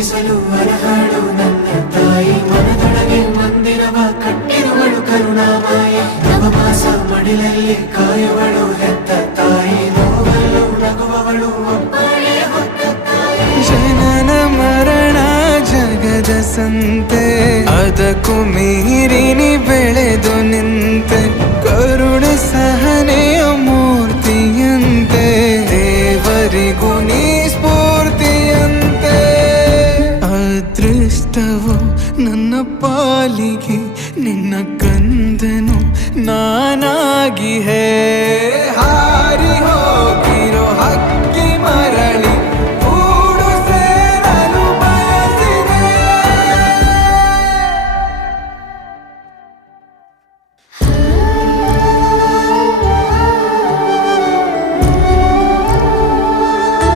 ಪೂಜಿಸಲು ಅರಹಾಳು ನನ್ನ ತಾಯಿ ಮನದೊಳಗೆ ಮಂದಿರವ ಕಟ್ಟಿರುವಳು ಕರುಣಾಮಾಯಿ ನವಮಾಸ ಮಡಿಲಲ್ಲಿ ಕಾಯುವಳು ಹೆತ್ತ ತಾಯಿ ನೋವಲು ನಗುವವಳು ಒಬ್ಬಳೇ ಹೊತ್ತ ತಾಯಿ ಜನನ ಮರಣ ಜಗದ ಸಂತೆ ಅದಕ್ಕೂ ಮೀರಿನಿ ಬೆಳೆದು ನಿಂತೆ ಕರುಣೆ ಸಹನೆಯ ಮೂರ್ತಿಯಂತೆ ದೇವರಿಗೂ ನೀ ಸ್ಫೂರ್ತಿಯಂತೆ ಅದೃಷ್ಟವು ನನ್ನ ಪಾಲಿಗೆ ನಿನ್ನ ಕಂದನು ನಾನಾಗಿ ಹೇ